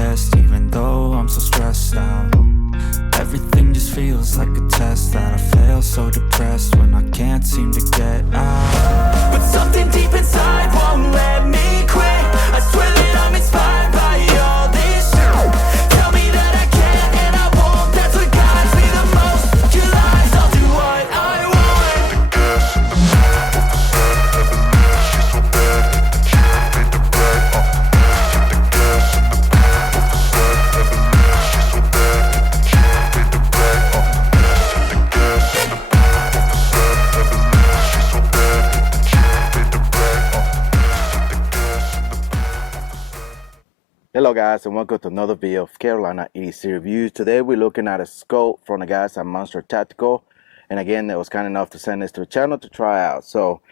best, even though I'm so stressed out. Everything just feels like a test that I fail, so depressed when I can't seem to get out. But something deep inside won't let me quit. I swear that I'm inspired by all this shit. Tell me that I can and I won't, that's what guides me the most. Your lies, I'll do what I want. The gas in the back of the set, never leave, she's so bad. The kid made the bag, the gas in the back of the set, never leave, she's so bad. The kid made the bag, the gas in the back of the set, never leave, she's so bad. The kid made the bag, the gas in the back of the set. Hello guys, and welcome to another video of Carolina EDC Reviews. Today we're looking at a scope from the guys at MONSTRUM Tactical, and again they was kind enough to send this to the channel to try out. So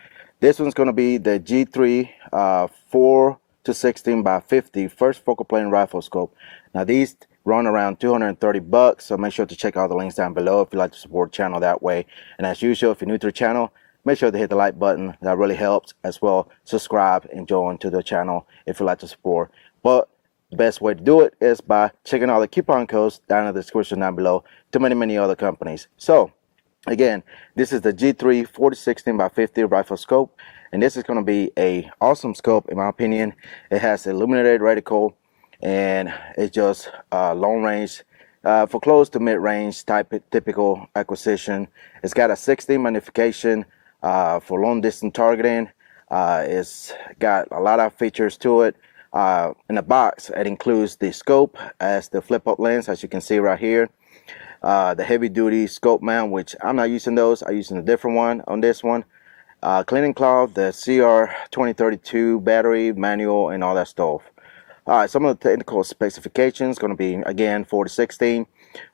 this one's going to be the G3 4-16x50 first focal plane rifle scope. Now these run around $230, so make sure to check out the links down below if you'd like to support the channel that way. And as usual, if you're new to the channel, make sure to hit the like button, that really helps. As well, subscribe and join to the channel if you'd like to support. But the best way to do it is by checking out the coupon codes down in the description down below to many other companies. So again, this is the G3 4-16x50 rifle scope, and this is going to be a awesome scope in my opinion. It has illuminated reticle, and it's just long range for close to mid-range type typical acquisition. It's got a 16 magnification for long distance targeting. It's got a lot of features to it. In the box, it includes the scope as the flip-up lens, as you can see right here. The heavy-duty scope mount, which I'm not using those. I'm using a different one on this one. Cleaning cloth, the CR2032 battery, manual, and all that stuff. Alright, some of the technical specifications going to be, again, 4-16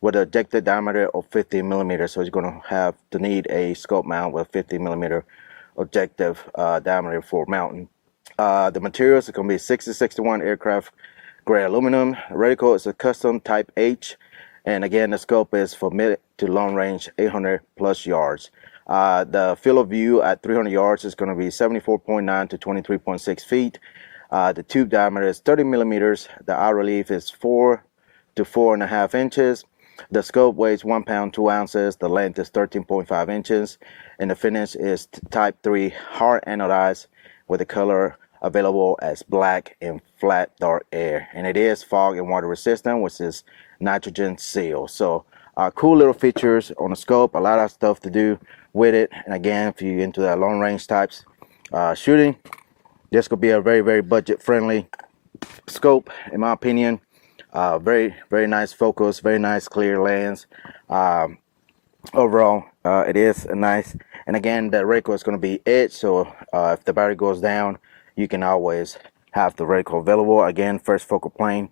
with an objective diameter of 15 millimeters. So you're going to have to need a scope mount with 15 millimeter objective diameter for mounting. The materials are going to be 6061 aircraft grade aluminum. Reticle is a custom type H, and again the scope is for mid to long range 800 plus yards. The field of view at 300 yards is going to be 74.9 to 23.6 feet. The tube diameter is 30 millimeters. The eye relief is 4 to 4.5 inches. The scope weighs 1 pound 2 ounces. The length is 13.5 inches, and the finish is type 3 hard anodized with the color available as black and flat dark air, and it is fog and water resistant, which is nitrogen seal. So cool little features on the scope, a lot of stuff to do with it. And again, if you're into that long range types shooting, this could be a very budget friendly scope in my opinion. Very nice focus, very nice clear lens. Overall it is a nice, and again the reticle is going to be edged, so if the battery goes down, you can always have the reticle available. Again, first focal plane.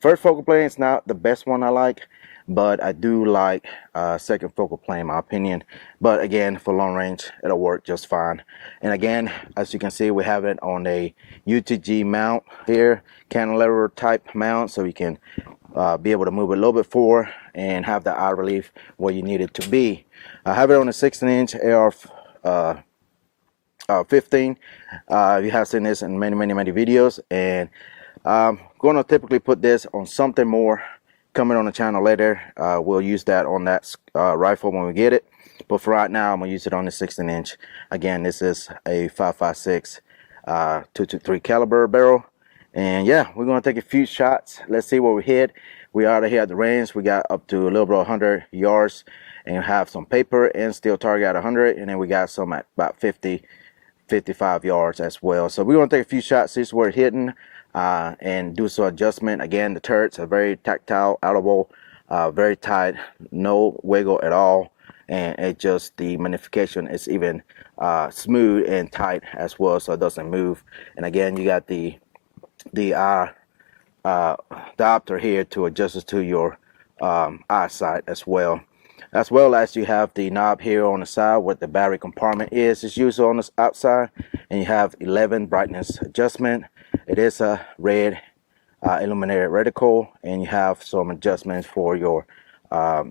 First focal plane is not the best one I like, but I do like second focal plane in my opinion. But again, for long range, it'll work just fine. And again, as you can see, we have it on a UTG mount here, cantilever type mount, so you can be able to move it a little bit forward and have the eye relief where you need it to be. I have it on a 16-inch AR 15. You have seen this in many videos, and I'm going to typically put this on something more coming on the channel later. We'll use that on that rifle when we get it, but for right now I'm going to use it on the 16-inch. Again, this is a 5.56 .223 caliber barrel, and yeah, we're going to take a few shots. Let's see where we hit. We already here at the range. We got up to a little bit 100 yards and have some paper and steel target at 100, and then we got some at about 55 yards as well. So we're going to take a few shots, see where it's hitting, and do some adjustment. Again, the turrets are very tactile, audible, very tight, no wiggle at all, and it just, the magnification is even smooth and tight as well, so it doesn't move. And again, you got the diopter here to adjust it to your eyesight as well. As well as you have the knob here on the side where the battery compartment is. It's usually on the outside, and you have 11 brightness adjustment. It is a red illuminated reticle, and you have some adjustments for your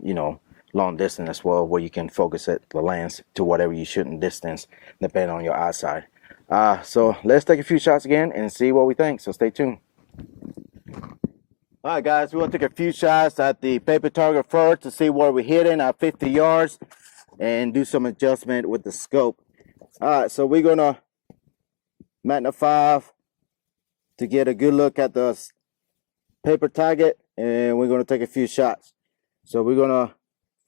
you know, long distance as well, where you can focus it, the lens, to whatever you shoot in distance depending on your eyesight. So let's take a few shots again and see what we think, so stay tuned. All right, guys, we're gonna take a few shots at the paper target first to see where we're hitting at 50 yards and do some adjustment with the scope. All right, so we're gonna magnify to get a good look at the paper target, and we're gonna take a few shots. So we're gonna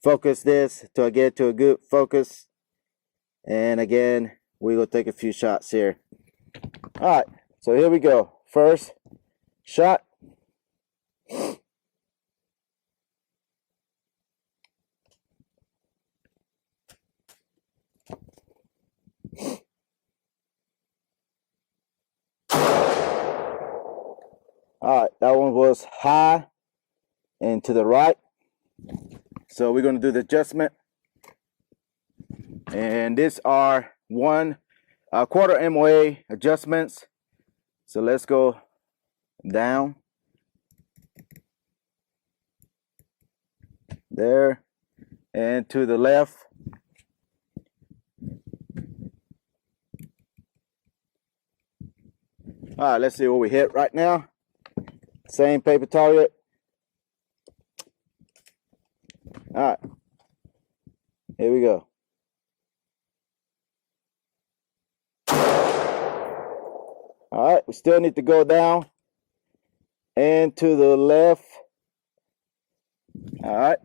focus this to get to a good focus, and again, we're gonna take a few shots here. All right, so here we go. First shot. All right, that one was high and to the right. So we're going to do the adjustment. And these are 1/4 MOA adjustments. So let's go down. There. And to the left. All right, let's see what we hit right now. Same paper target. All right, here we go. All right, we still need to go down and to the left. All right.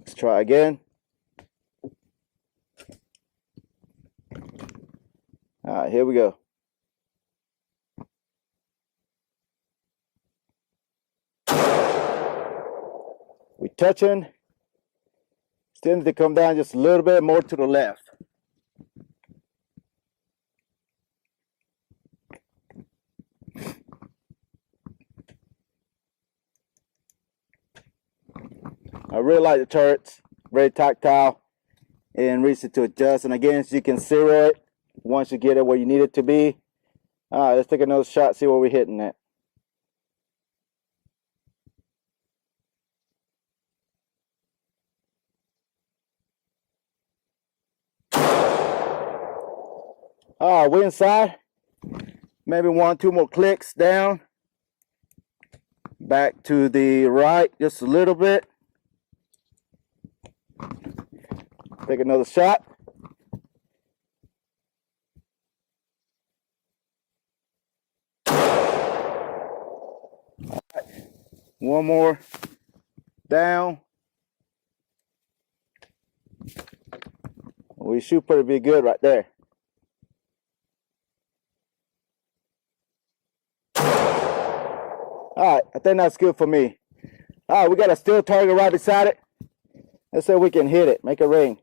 Let's try again. All right, here we go. We touching. Still need to come down just a little bit more to the left. I really like the turrets, very tactile and easy to adjust. And again, so you can zero it once you get it where you need it to be. All right, let's take another shot, see where we're hitting at. All right, we're inside. Maybe 1-2 more clicks down. Back to the right just a little bit. Take another shot. All right. One more down. We should pretty be good right there. All right, I think that's good for me. All right, we got a steel target right beside it. Let's see if we can hit it, make it ring.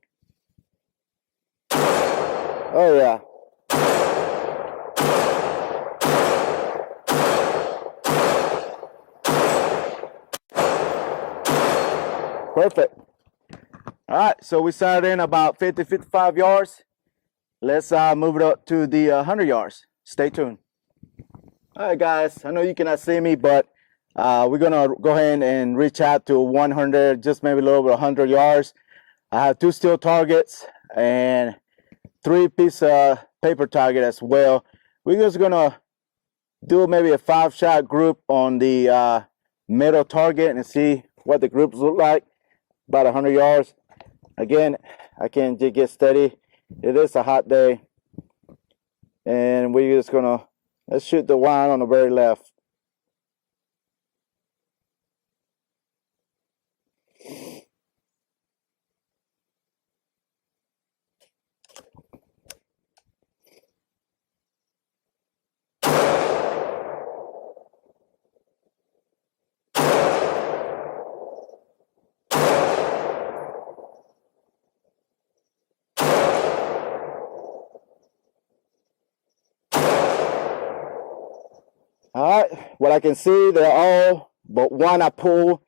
Oh yeah. Perfect. All right, so we started in about 50-55 yards. Let's move it up to the 100 yards. Stay tuned. All right, guys, I know you cannot see me, but we're gonna go ahead and reach out to 100, just maybe a little over 100 yards. I have 2 steel targets and 3 piece of paper target as well. We're just gonna do maybe a 5-shot group on the middle target and see what the groups look like. About 100 yards. Again, I can just get steady. It is a hot day, and we're just gonna let's shoot the one on the very left. All right, what I can see, they're all but one I pull.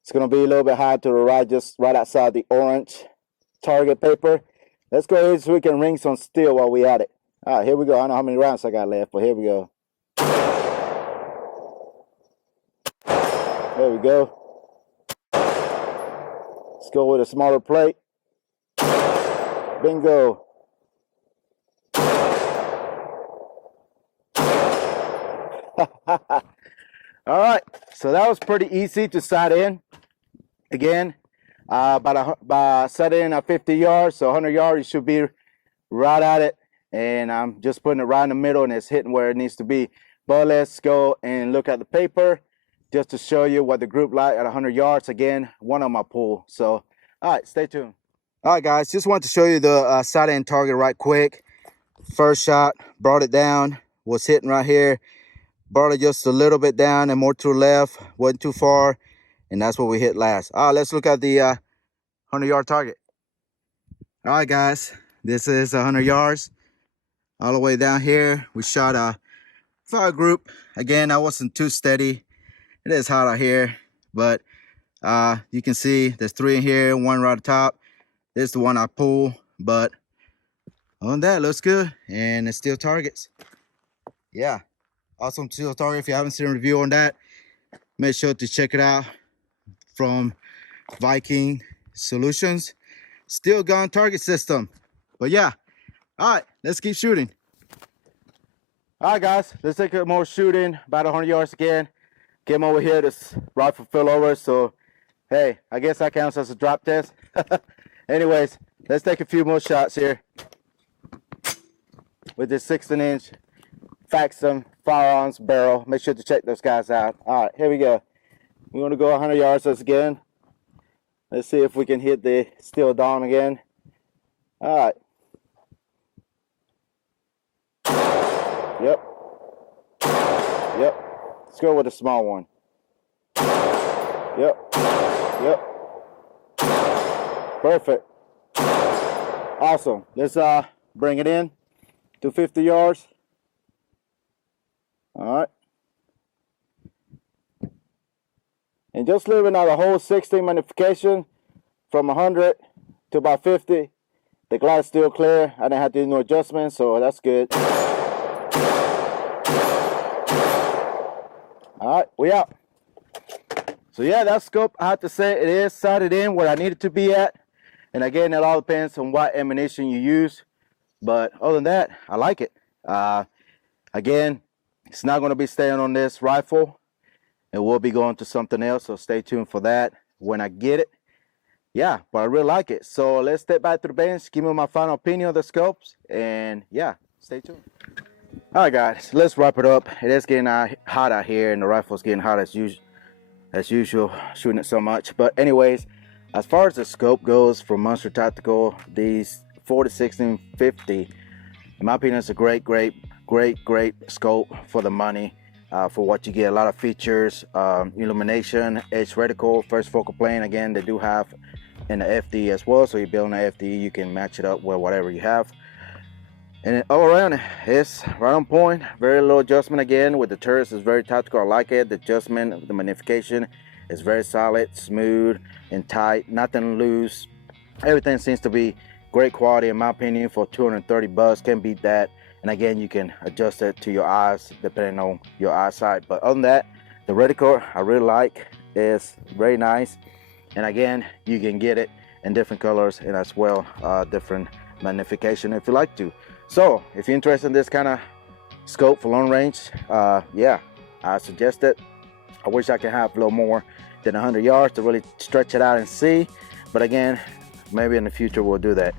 It's gonna be a little bit high to the right, just right outside the orange target paper. Let's go ahead so we can ring some steel while we at it. All right, here we go. I don't know how many rounds I got left, but here we go. There we go. Let's go with a smaller plate. Bingo. All right, so that was pretty easy to sight in. Again, by setting in at 50 yards, so 100 yards, you should be right at it. And I'm just putting it right in the middle, and it's hitting where it needs to be. But let's go and look at the paper just to show you what the group like at 100 yards. Again, one on my pool. So, all right, stay tuned. All right, guys, just wanted to show you the sight in target right quick. First shot, brought it down, was hitting right here. Brought it just a little bit down and more to the left, wasn't too far, and that's what we hit last. All right, let's look at the 100-yard target. All right, guys, this is 100 yards. All the way down here, we shot a fire group. Again, I wasn't too steady. It is hot out here, but you can see there's 3 in here, 1 right at the top. This is the one I pull, but on that, looks good, and it's still targets. Yeah. Awesome steel target. If you haven't seen a review on that, make sure to check it out from Viking Solutions. Steel gun target system. But yeah, all right, let's keep shooting. All right, guys, let's take a more shooting, about 100 yards again. Came over here, this rifle fell over, so hey, I guess that counts as a drop test. Anyways, let's take a few more shots here with this 16-inch Maxim firearms barrel. Make sure to check those guys out. All right, here we go. We want to go 100 yards again. Let's see if we can hit the steel dome again. All right. Yep. Let's go with a small one. Yep. Perfect. Awesome. Let's bring it in to 50 yards. All right. And just leaving out a whole 16 magnification from 100 to about 50. The glass still clear. I didn't have to do no adjustments, so that's good. All right, we out. So yeah, that scope, I have to say, it is sighted in where I need it to be at. And again, it all depends on what ammunition you use. But other than that, I like it. Again, it's not going to be staying on this rifle. It will be going to something else, so stay tuned for that when I get it. Yeah, but I really like it. So let's step back to the bench, give me my final opinion of the scopes, and yeah, stay tuned. All right, guys, let's wrap it up. It is getting hot out here, and the rifle's getting hot as usual, shooting it so much. But anyways, as far as the scope goes for Monster Tactical, these 4-16x50, in my opinion, it's a great scope for the money. For what you get, a lot of features, illumination, edge reticle, first focal plane. Again, they do have in the FD as well, so you build an FD, you can match it up with whatever you have. And all around, it's right on point. Very low adjustment. Again, with the turrets, it's very tactical. I like it. The adjustment, the magnification is very solid, smooth and tight, nothing loose. Everything seems to be great quality in my opinion. For 230 bucks, can't beat that. And again, you can adjust it to your eyes depending on your eyesight. But other than that, the reticle I really like. Is very nice. And again, you can get it in different colors and as well different magnification if you like to. So if you're interested in this kind of scope for long range, yeah, I suggest it. I wish I could have a little more than 100 yards to really stretch it out and see. But again, maybe in the future we'll do that.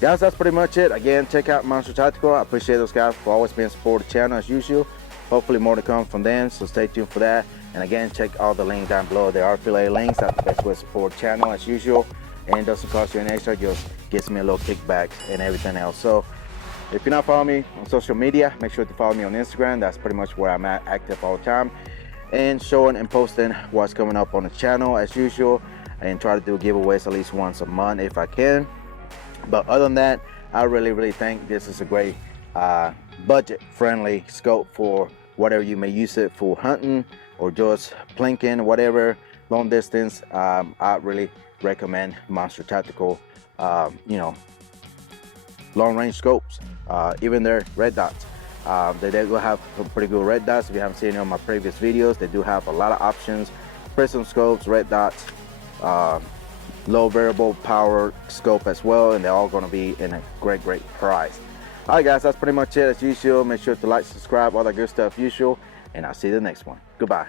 Guys, that's pretty much it. Again, check out Monster Tactical. I appreciate those guys for always being supporting the channel as usual. Hopefully more to come from them, so stay tuned for that. And again, check all the links down below. There are affiliate links. That's the best way to support the channel as usual. And it doesn't cost you any extra, just gets me a little kickback and everything else. So if you're not following me on social media, make sure to follow me on Instagram. That's pretty much where I'm at, active all the time. And showing and posting what's coming up on the channel as usual. And try to do giveaways at least once a month if I can. But other than that, I really think this is a great budget friendly scope for whatever you may use it for, hunting or just plinking, whatever, long distance. I really recommend Monster Tactical, you know, long range scopes, even their red dots. They do have some pretty good red dots. If you haven't seen it on my previous videos, they do have a lot of options. Prism scopes, red dots, low variable power scope as well, and they're all going to be in a great price. All right guys, that's pretty much it as usual. Make sure to like, subscribe, all that good stuff usual, and I'll see you in the next one. Goodbye.